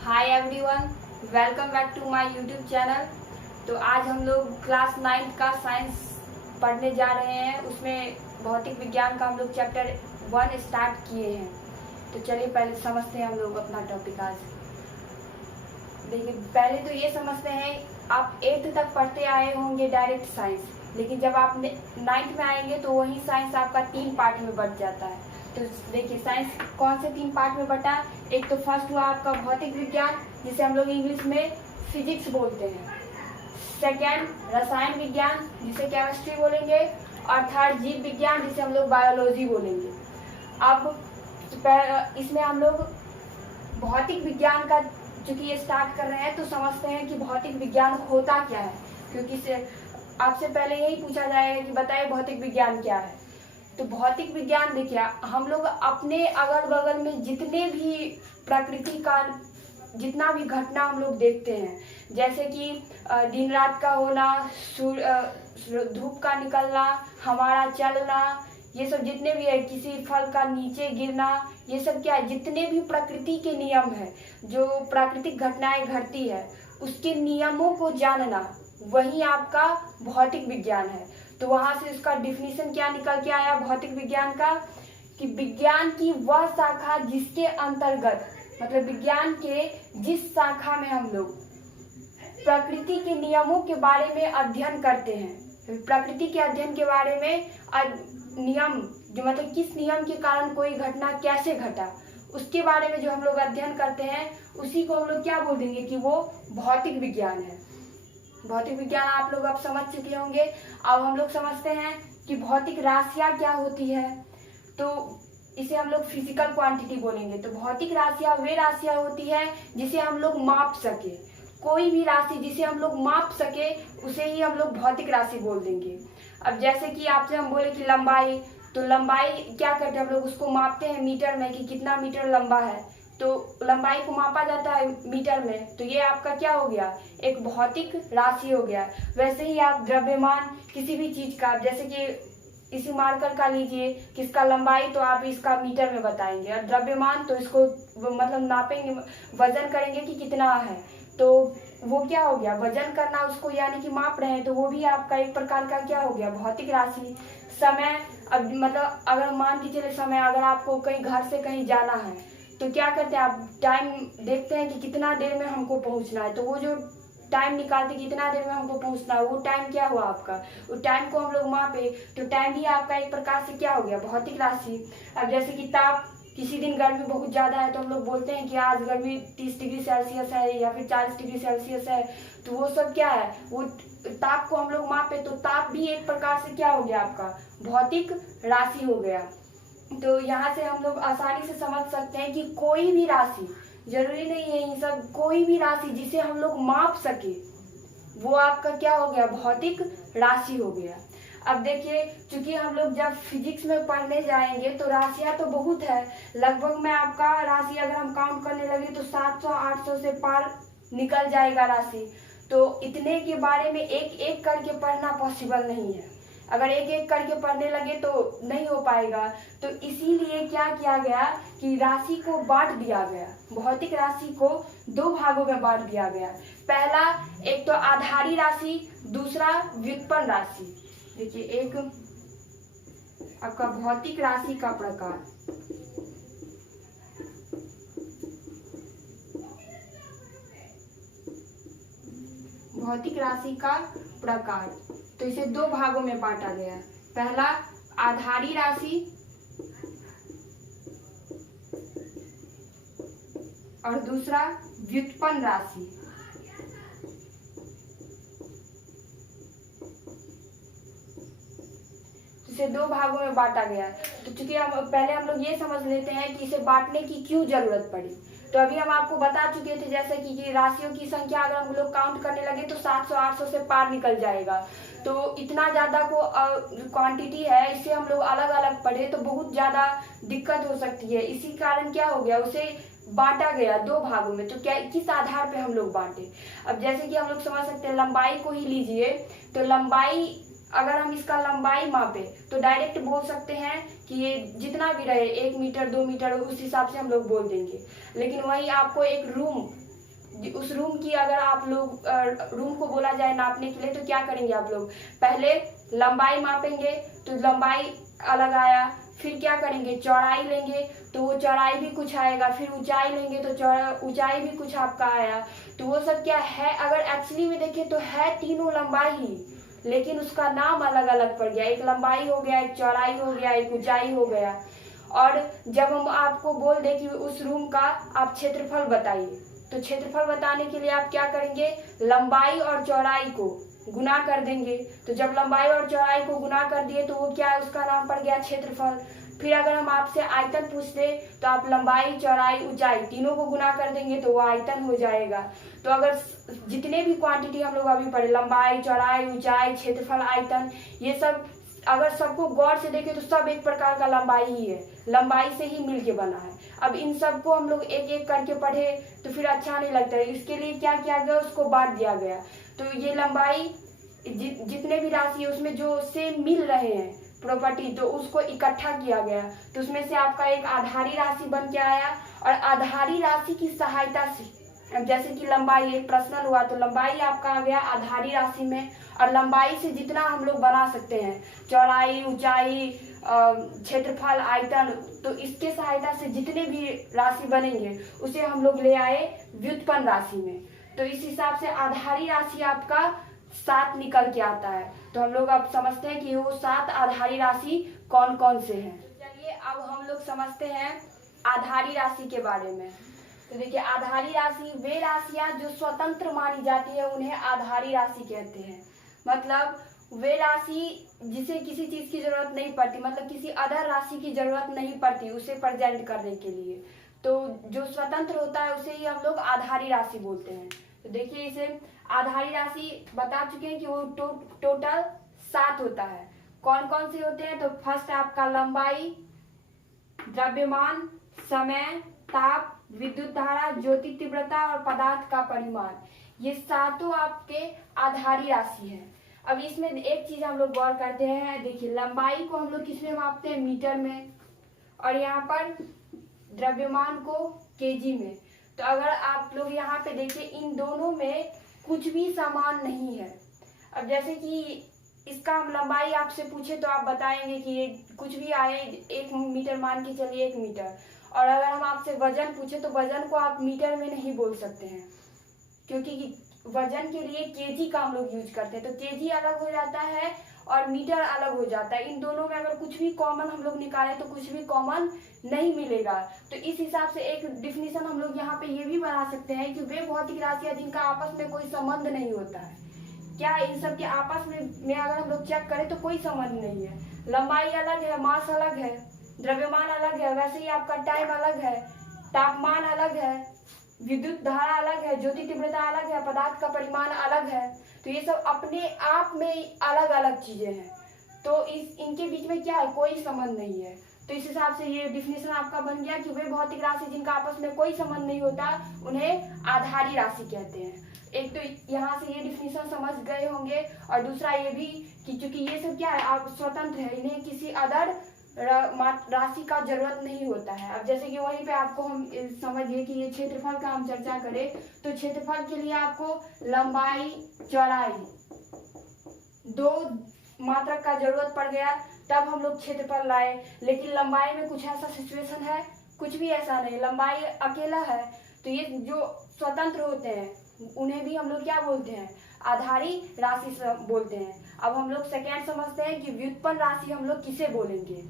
Hi everyone, welcome back to my YouTube channel. तो आज हम लोग क्लास 9 का साइंस पढ़ने जा रहे हैं। उसमें भौतिक विज्ञान का हम लोग चैप्टर 1 स्टार्ट किए हैं। तो चलिए पहले समझते हैं हम लोग अपना टॉपिक आज। देखिए, पहले तो ये समझते हैं, आप 8th तक पढ़ते आए होंगे डायरेक्ट साइंस, लेकिन जब आप 9th में आएंगे तो वही साइंस आपका 3 पार्ट में बट जाता है। तो देखिए, साइंस कौन से 3 पार्ट में बटा। एक तो फर्स्ट हुआ आपका भौतिक विज्ञान, जिसे हम लोग इंग्लिश में फिजिक्स बोलते हैं। सेकेंड रसायन विज्ञान, जिसे केमिस्ट्री बोलेंगे। और थर्ड जीव विज्ञान, जिसे हम लोग बायोलॉजी बोलेंगे। अब इसमें हम लोग भौतिक विज्ञान का चूंकि ये स्टार्ट कर रहे हैं तो समझते हैं कि भौतिक विज्ञान होता क्या है, क्योंकि आपसे पहले यही पूछा जाएगा कि बताइए भौतिक विज्ञान क्या है। तो भौतिक विज्ञान देखिए, हम लोग अपने अगल बगल में जितने भी प्रकृति का जितना भी घटना हम लोग देखते हैं, जैसे कि दिन रात का होना, धूप का निकलना, हमारा चलना, ये सब जितने भी है, किसी फल का नीचे गिरना, ये सब क्या है, जितने भी प्रकृति के नियम है, जो प्राकृतिक घटनाएं घटती है, उसके नियमों को जानना, वही आपका भौतिक विज्ञान है। तो वहां से उसका डिफिनीशन क्या निकल के आया भौतिक विज्ञान का, कि विज्ञान की वह शाखा जिसके अंतर्गत, मतलब विज्ञान के जिस शाखा में हम लोग प्रकृति के नियमों के बारे में अध्ययन करते हैं, प्रकृति के अध्ययन के बारे में नियम, जो मतलब किस नियम के कारण कोई घटना कैसे घटा, उसके बारे में जो हम लोग अध्ययन करते हैं, उसी को हम लोग क्या बोल देंगे कि वो भौतिक विज्ञान है। भौतिक विज्ञान आप लोग अब समझ चुके होंगे। अब हम लोग समझते हैं कि भौतिक राशियां क्या होती है। तो इसे हम लोग फिजिकल क्वांटिटी बोलेंगे। तो भौतिक राशियां वे राशियां होती है जिसे हम लोग माप सके। कोई भी राशि जिसे हम लोग माप सके उसे ही हम लोग भौतिक राशि बोल देंगे। अब जैसे कि आपसे हम बोले कि लंबाई, तो लंबाई क्या करते हैं, हम लोग उसको मापते हैं मीटर में कि कितना मीटर लंबा है, तो लंबाई को मापा जाता है मीटर में। तो ये आपका क्या हो गया, एक भौतिक राशि हो गया। वैसे ही आप द्रव्यमान किसी भी चीज का, जैसे कि इसी मार्कर का लीजिए, किसका लंबाई तो आप इसका मीटर में बताएंगे, और द्रव्यमान तो इसको मतलब नापेंगे, वजन करेंगे कि कितना है, तो वो क्या हो गया, वजन करना उसको, यानी कि माप रहे हैं, तो वो भी आपका एक प्रकार का क्या हो गया, भौतिक राशि। समय, अब मतलब अगर मान के चले समय, अगर आपको कहीं घर से कहीं जाना है तो क्या करते हैं आप, टाइम देखते हैं कि कितना देर में हमको पहुंचना है, तो वो जो टाइम निकालते कितना देर में हमको पहुंचना है, वो टाइम क्या हुआ आपका, वो टाइम को हम लोग मापे, तो टाइम भी आपका एक प्रकार से क्या हो गया, भौतिक राशि। अब जैसे कि ताप, किसी दिन गर्मी बहुत ज्यादा है तो हम लोग बोलते हैं कि आज गर्मी 30 डिग्री सेल्सियस है या फिर 40 डिग्री सेल्सियस है, तो वो सब क्या है, वो ताप को हम लोग मापे, तो ताप भी एक प्रकार से क्या हो गया आपका, भौतिक राशि हो गया। तो यहाँ से हम लोग आसानी से समझ सकते हैं कि कोई भी राशि, जरूरी नहीं है ये सब, कोई भी राशि जिसे हम लोग माप सके वो आपका क्या हो गया, भौतिक राशि हो गया। अब देखिए, चूंकि हम लोग जब फिजिक्स में पढ़ने जाएंगे तो राशियां तो बहुत है, लगभग में आपका राशि अगर हम काउंट करने लगे तो 700-800 से पार निकल जाएगा राशि। तो इतने के बारे में एक एक करके पढ़ना पॉसिबल नहीं है, अगर एक एक करके पढ़ने लगे तो नहीं हो पाएगा। तो इसीलिए क्या किया गया कि राशि को बांट दिया गया, भौतिक राशि को 2 भागों में बांट दिया गया। पहला, एक तो आधारी राशि, दूसरा व्युत्पन्न राशि। देखिए, एक आपका भौतिक राशि का प्रकार, भौतिक राशि का प्रकार, तो इसे 2 भागों में बांटा गया। पहला आधारी राशि और दूसरा व्युत्पन्न राशि। इसे 2 भागों में बांटा गया। तो चूंकि हम लोग ये समझ लेते हैं कि इसे बांटने की क्यों जरूरत पड़ी। तो अभी हम आपको बता चुके थे जैसे कि राशियों की संख्या अगर हम लोग काउंट करने लगे तो 700-800 से पार निकल जाएगा। तो इतना ज्यादा को क्वांटिटी है, इसे हम लोग अलग अलग पढ़े तो बहुत ज्यादा दिक्कत हो सकती है। इसी कारण क्या हो गया, उसे बांटा गया 2 भागों में। तो क्या, किस आधार पे हम लोग बांटे। अब जैसे कि हम लोग समझ सकते हैं, लंबाई को ही लीजिए, तो लंबाई अगर हम इसका लंबाई मापे तो डायरेक्ट बोल सकते हैं कि ये जितना भी रहे 1 मीटर 2 मीटर उस हिसाब से हम लोग बोल देंगे। लेकिन वही आपको एक रूम उस रूम की अगर आप लोग रूम को बोला जाए नापने के लिए तो क्या करेंगे आप लोग, पहले लंबाई मापेंगे तो लंबाई अलग आया, फिर क्या करेंगे चौड़ाई लेंगे तो वो चौड़ाई भी कुछ आएगा, फिर ऊंचाई लेंगे तो ऊंचाई भी कुछ आपका आया। तो वो सब क्या है, अगर एक्चुअली में देखें तो है तीनों लंबाई ही, लेकिन उसका नाम अलग अलग पड़ गया, एक लंबाई हो गया, एक चौड़ाई हो गया, एक ऊंचाई हो गया। और जब हम आपको बोल दें कि उस रूम का आप क्षेत्रफल बताइए, तो क्षेत्रफल बताने के लिए आप क्या करेंगे, लंबाई और चौड़ाई को गुना कर देंगे। तो जब लंबाई और चौड़ाई को गुना कर दिए तो वो क्या है, उसका नाम पड़ गया क्षेत्रफल। फिर अगर हम आपसे आयतन पूछते तो आप लंबाई चौड़ाई ऊंचाई तीनों को गुना कर देंगे तो वो आयतन हो जाएगा। तो अगर जितने भी क्वांटिटी हम लोग अभी पढ़े, लंबाई चौड़ाई ऊंचाई क्षेत्रफल आयतन, ये सब अगर सबको गौर से देखें तो सब एक प्रकार का लंबाई ही है, लंबाई से ही मिलके बना है। अब इन सबको हम लोग एक एक करके पढ़े तो फिर अच्छा नहीं लगता है, इसके लिए क्या किया गया, उसको बांट दिया गया। तो ये लंबाई जितने भी राशि है उसमें जो सेम मिल रहे हैं प्रॉपर्टी, तो उसको इकट्ठा किया गया, तो उसमें से आपका एक आधारी राशि बन के आया। और आधारी राशि की सहायता से, जैसे कि लंबाई एक प्रश्नल हुआ तो लंबाई आपका आ गया आधारी राशि में, और लंबाई से जितना हम लोग बना सकते हैं, चौड़ाई ऊंचाई क्षेत्रफल आयतन, तो इसके सहायता से जितने भी राशि बनेंगे उसे हम लोग ले आए व्युत्पन्न राशि में। तो इस हिसाब से आधारी राशि आपका 7 निकल के आता है। तो हम लोग अब समझते हैं कि वो 7 आधारी राशि कौन कौन से हैं। चलिए अब हम लोग समझते हैं आधारी राशि के बारे में। तो देखिए आधारी राशि वे राशियां जो स्वतंत्र मानी जाती है उन्हें आधारी राशि कहते हैं। मतलब वे राशि जिसे किसी चीज की जरूरत नहीं पड़ती, मतलब किसी अदर राशि की जरूरत नहीं पड़ती उसे प्रेजेंट करने के लिए, तो जो स्वतंत्र होता है उसे ही हम लोग आधारी राशि बोलते हैं। तो देखिए इसे आधारी राशि बता चुके हैं कि वो टोटल 7 होता है। कौन कौन से होते हैं, तो फर्स्ट आपका लंबाई, द्रव्यमान, समय, ताप, विद्युत धारा, ज्योति तीव्रता और पदार्थ का परिमाण, ये सातों आपके आधारी राशि हैं। अब इसमें एक चीज हम लोग गौर करते हैं, देखिए लंबाई को हम लोग किसमें मापते हैं, मीटर में, और यहाँ पर द्रव्यमान को केजी में। तो अगर आप लोग यहाँ पे देखिए इन दोनों में कुछ भी समान नहीं है। अब जैसे कि इसका हम लंबाई आपसे पूछे तो आप बताएंगे कि ये कुछ भी आए 1 मीटर मान के चलिए 1 मीटर, और अगर हम आपसे वजन पूछे तो वजन को आप मीटर में नहीं बोल सकते हैं, क्योंकि वजन के लिए केजी का हम लोग यूज करते हैं। तो केजी अलग हो जाता है और मीटर अलग हो जाता है। इन दोनों में अगर कुछ भी कॉमन हम लोग निकालें तो कुछ भी कॉमन नहीं मिलेगा। तो इस हिसाब से एक डिफिनीशन हम लोग यहाँ पे ये भी बना सकते हैं कि वे भौतिक राशियां जिनका आपस में कोई संबंध नहीं होता है। क्या इन सब के आपस में अगर हम लोग चेक करें तो कोई संबंध नहीं है। लंबाई अलग है, मास अलग है, द्रव्यमान अलग है, वैसे ही आपका टाइम अलग है, तापमान अलग है, विद्युत धारा अलग है, ज्योति तीव्रता अलग है, पदार्थ का परिमाण अलग है। तो ये सब अपने आप में अलग अलग चीजें हैं, तो इनके बीच में क्या है, कोई संबंध नहीं है। तो इस हिसाब से ये डिफिनेशन आपका बन गया कि वे भौतिक राशि जिनका आपस में कोई संबंध नहीं होता उन्हें आधारी राशि कहते हैं। एक तो यहाँ से ये डिफिनेशन समझ गए होंगे, और दूसरा ये भी कि चूंकि ये सब क्या है, आप स्वतंत्र है, इन्हें किसी अदर राशि का जरूरत नहीं होता है। अब जैसे कि वहीं पे आपको हम समझिए कि ये क्षेत्रफल का हम चर्चा करें तो क्षेत्रफल के लिए आपको लंबाई चौड़ाई 2 मात्रक का जरूरत पड़ गया, तब हम लोग क्षेत्रफल लाए। लेकिन लंबाई में कुछ ऐसा सिचुएशन है, कुछ भी ऐसा नहीं, लंबाई अकेला है। तो ये जो स्वतंत्र होते हैं उन्हें भी हम लोग क्या बोलते हैं, आधारी राशि बोलते हैं। अब हम लोग सेकेंड समझते हैं कि व्युत्पन्न राशि हम लोग किसे बोलेंगे।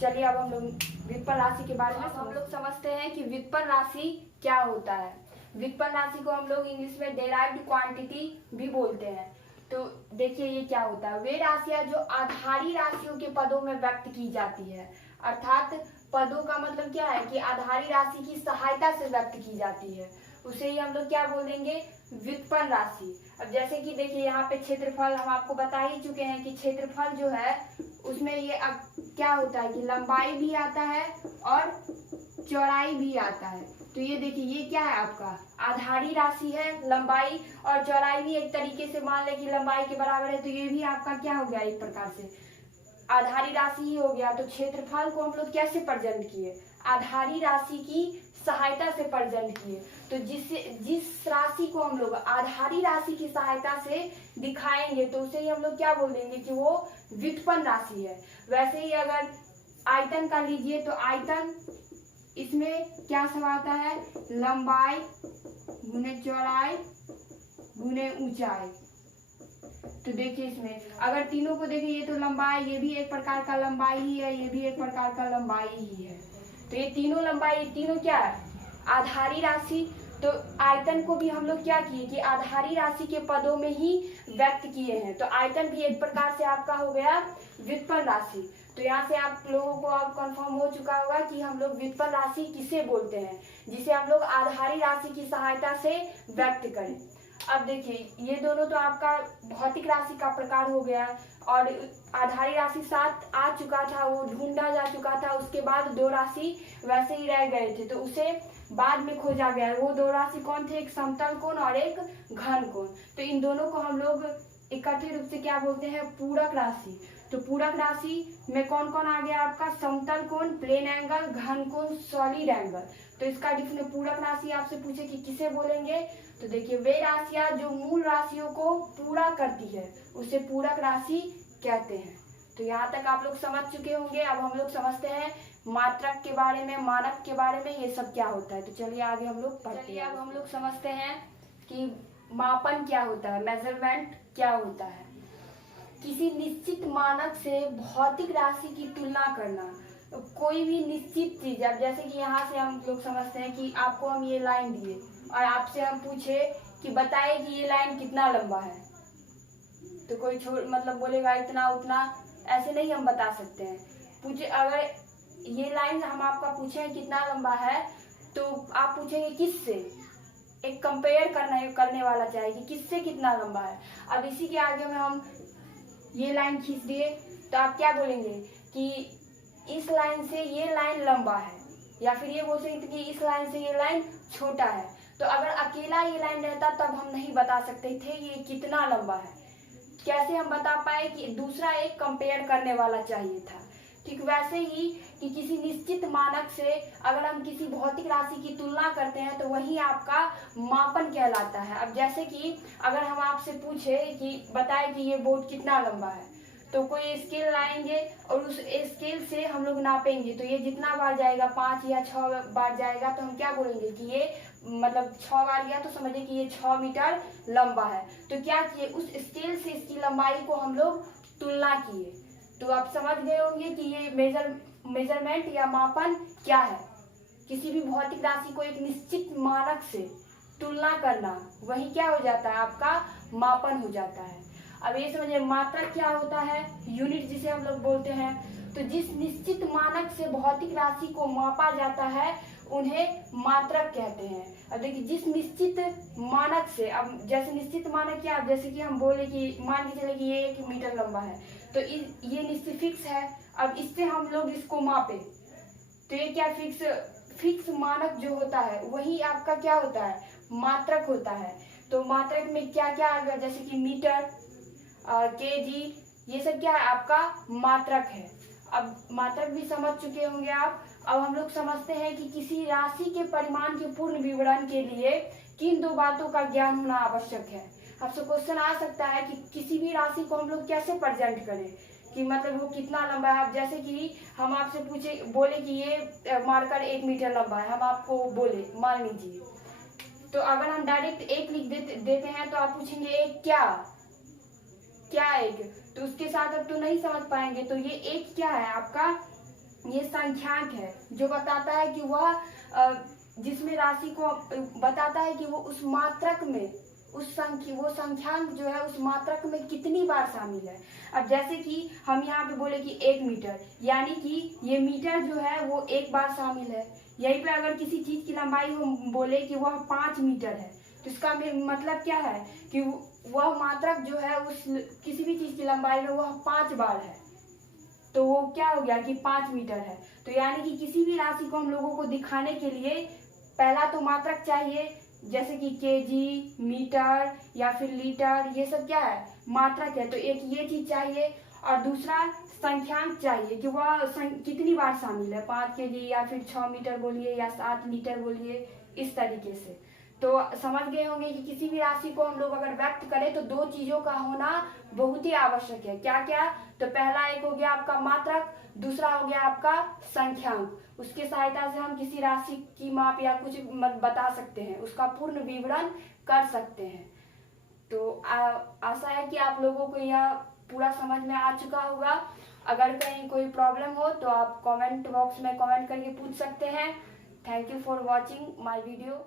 चलिए अब हम लोग व्युत्पन्न राशि के बारे में हम लोग समझते हैं कि व्युत्पन्न राशि क्या होता है। व्युत्पन्न राशि को हम लोग इंग्लिश में डेराइव्ड क्वांटिटी भी बोलते हैं। तो देखिए ये क्या होता है, वे राशियां जो आधारी राशियों के पदों में व्यक्त की जाती है, अर्थात पदों का मतलब क्या है कि आधारी राशि की सहायता से व्यक्त की जाती है, उसे ही हम लोग क्या बोल देंगे, व्युत्पन्न राशि। अब जैसे कि देखिए यहाँ पे क्षेत्रफल हम आपको बता ही चुके हैं कि क्षेत्रफल जो है उसमें ये अब क्या होता है कि लंबाई भी आता है और चौड़ाई भी आता है। तो ये देखिए ये क्या है, आपका आधारी राशि है, लंबाई और चौड़ाई भी एक तरीके से मान ले कि लंबाई के बराबर है, तो ये भी आपका क्या हो गया, एक प्रकार से आधारी राशि ही हो गया। तो क्षेत्रफल को हम लोग कैसे प्रेजेंट किए, आधारी राशि की सहायता से प्रेजेंट किए। तो जिस राशि को हम लोग आधारी राशि की सहायता से दिखाएंगे तो उसे ही हम लोग क्या बोल देंगे कि वो व्युत्पन्न राशि है। वैसे ही अगर आयतन का लीजिए तो आयतन, इसमें क्या सब आता है, लंबाई गुने चौड़ाई गुने ऊंचाई। तो देखिए इसमें अगर तीनों को देखें, ये तो लंबाई, ये भी एक प्रकार का लंबाई ही है, ये भी एक प्रकार का लंबाई ही है। तो ये तीनों लंबाई, तीनों क्या है, आधारी राशि। तो आयतन को भी हम लोग क्या किए कि आधारी राशि के पदों में ही व्यक्त किए हैं। तो आयतन भी एक प्रकार से आपका हो गया व्युत्पन्न राशि। तो यहाँ से आप लोगों को अब कंफर्म हो चुका होगा कि हम लोग व्युत्पन्न राशि किसे बोलते हैं, जिसे हम लोग आधारी राशि की सहायता से व्यक्त करें। अब देखिए ये दोनों तो आपका भौतिक राशि का प्रकार हो गया, और आधारी राशि 7 आ चुका था, वो ढूंढा जा चुका था। उसके बाद 2 राशि वैसे ही रह गए थे, तो उसे बाद में खोजा गया। वो 2 राशि कौन थे, एक समतल कोण और एक घन कोण। तो इन दोनों को हम लोग इकट्ठे रूप से क्या बोलते हैं, पूरक राशि। तो पूरक राशि में कौन कौन आ गया आपका, समतल कोण, प्लेन एंगल, घन कोण, सॉलिड एंगल। तो इसका डिफिनेशन पूरक राशि आपसे पूछे कि किसे बोलेंगे, तो देखिए वे राशियां जो मूल राशियों को पूरा करती है उसे पूरक राशि कहते हैं। तो यहाँ तक आप लोग समझ चुके होंगे। अब हम लोग समझते हैं मात्रक के बारे में, मानक के बारे में, ये सब क्या होता है। तो चलिए आगे हम लोग पढ़ते हैं। अब हम लोग समझते हैं कि मापन क्या होता है, मेजरमेंट क्या होता है। किसी निश्चित मानक से भौतिक राशि की तुलना करना। तो कोई भी निश्चित चीज, अब जैसे कि यहाँ से हम लोग समझते हैं कि आपको हम ये लाइन दिए और आपसे हम पूछे कि बताइए कि ये लाइन कितना लंबा है, तो कोई मतलब बोलेगा इतना उतना, ऐसे नहीं हम बता सकते हैं। पूछे अगर ये लाइन हम आपका पूछे कितना लंबा है, तो आप पूछेंगे किससे, एक कंपेयर करने वाला चाहिए कि किससे कितना लंबा है। अब इसी के आगे में हम ये लाइन खींच दिए तो आप क्या बोलेंगे कि इस लाइन से ये लाइन लंबा है, या फिर ये बोल सकते कि इस लाइन से ये लाइन छोटा है। तो अगर अकेला ये लाइन रहता तब हम नहीं बता सकते थे ये कितना लंबा है। कैसे हम बता पाए कि दूसरा एक कंपेयर करने वाला चाहिए था। ठीक वैसे ही कि किसी निश्चित मानक से अगर हम किसी भौतिक राशि की तुलना करते हैं तो वही आपका मापन कहलाता है। अब जैसे कि अगर हम आपसे पूछे कि बताए कि ये बोर्ड कितना लंबा है, तो कोई स्केल लाएंगे और उस स्केल से हम लोग नापेंगे, तो ये जितना बार जाएगा 5 या 6 बार जाएगा, तो हम क्या बोलेंगे कि ये मतलब 6 बार गया तो समझिए कि ये 6 मीटर लंबा है। तो क्या किए, उस स्केल से इसकी लंबाई को हम लोग तुलना किए। तो आप समझ गए होंगे कि ये मेजरमेंट या मापन क्या है। किसी भी भौतिक राशि को एक निश्चित मानक से तुलना करना, वही क्या हो जाता है, आपका मापन हो जाता है। अब ये समझिए मात्रक क्या होता है, यूनिट जिसे हम लोग बोलते हैं। तो जिस निश्चित मानक से भौतिक राशि को मापा जाता है उन्हें मात्रक कहते हैं। अब देखिए जिस निश्चित मानक से, अब जैसे निश्चित मानक क्या, जैसे कि हम बोले कि मान के चले कि ये 1 मीटर लंबा है, तो ये निश्चित फिक्स है। अब इससे हम लोग इसको मापे तो ये क्या फिक्स मानक जो होता है वही आपका क्या होता है, मात्रक होता है। तो मात्रक में क्या क्या आ गया, जैसे कि मीटर, केजी, ये सब क्या है, आपका मात्रक है। अब मात्रक भी समझ चुके होंगे आप। अब हम लोग समझते हैं कि किसी राशि के परिमाण के पूर्ण विवरण के लिए किन 2 बातों का ज्ञान होना आवश्यक है। आपसे क्वेश्चन आ सकता है कि किसी भी राशि को हम लोग कैसे प्रेजेंट करें, कि मतलब वो कितना लंबा है। अब जैसे कि हम आपसे बोले कि ये मार्कर 1 मीटर लंबा है, हम आपको बोले मान लीजिए, तो अगर हम डायरेक्ट 1 लिख देते हैं तो आप पूछेंगे एक क्या एक, तो उसके साथ अब तो नहीं समझ पाएंगे। तो ये एक क्या है, आपका ये संख्यांक है जो बताता है कि वह जिसमें राशि को बताता है कि वो उस मात्रक में वो संख्यांक जो है उस मात्रक में कितनी बार शामिल है। अब जैसे कि हम यहाँ पे बोले कि 1 मीटर, यानी कि ये मीटर जो है वो 1 बार शामिल है। यहीं पे अगर किसी चीज की लंबाई हम बोले कि वह 5 मीटर है, तो इसका मतलब क्या है कि वह मात्रक जो है उस किसी भी चीज की लंबाई में वह 5 बार है, तो वो क्या हो गया कि 5 मीटर है। तो यानी कि किसी भी राशि को हम लोगों को दिखाने के लिए पहला तो मात्रक चाहिए, जैसे कि केजी, मीटर या फिर लीटर, ये सब क्या है, मात्रक है। तो एक ये चीज चाहिए, और दूसरा संख्यांक चाहिए कि वह कितनी बार शामिल है, 5 kg या फिर 6 मीटर बोलिए या 7 लीटर बोलिए, इस तरीके से। तो समझ गए होंगे कि किसी भी राशि को हम लोग अगर व्यक्त करें तो दो चीजों का होना बहुत ही आवश्यक है। क्या क्या? तो पहला एक हो गया आपका मात्रक, दूसरा हो गया आपका संख्यांक। उसकी सहायता से हम किसी राशि की माप या कुछ बता सकते हैं, उसका पूर्ण विवरण कर सकते हैं। तो आशा है कि आप लोगों को यह पूरा समझ में आ चुका होगा। अगर कहीं कोई प्रॉब्लम हो तो आप कमेंट बॉक्स में कमेंट करके पूछ सकते हैं। Thank you for watching my video.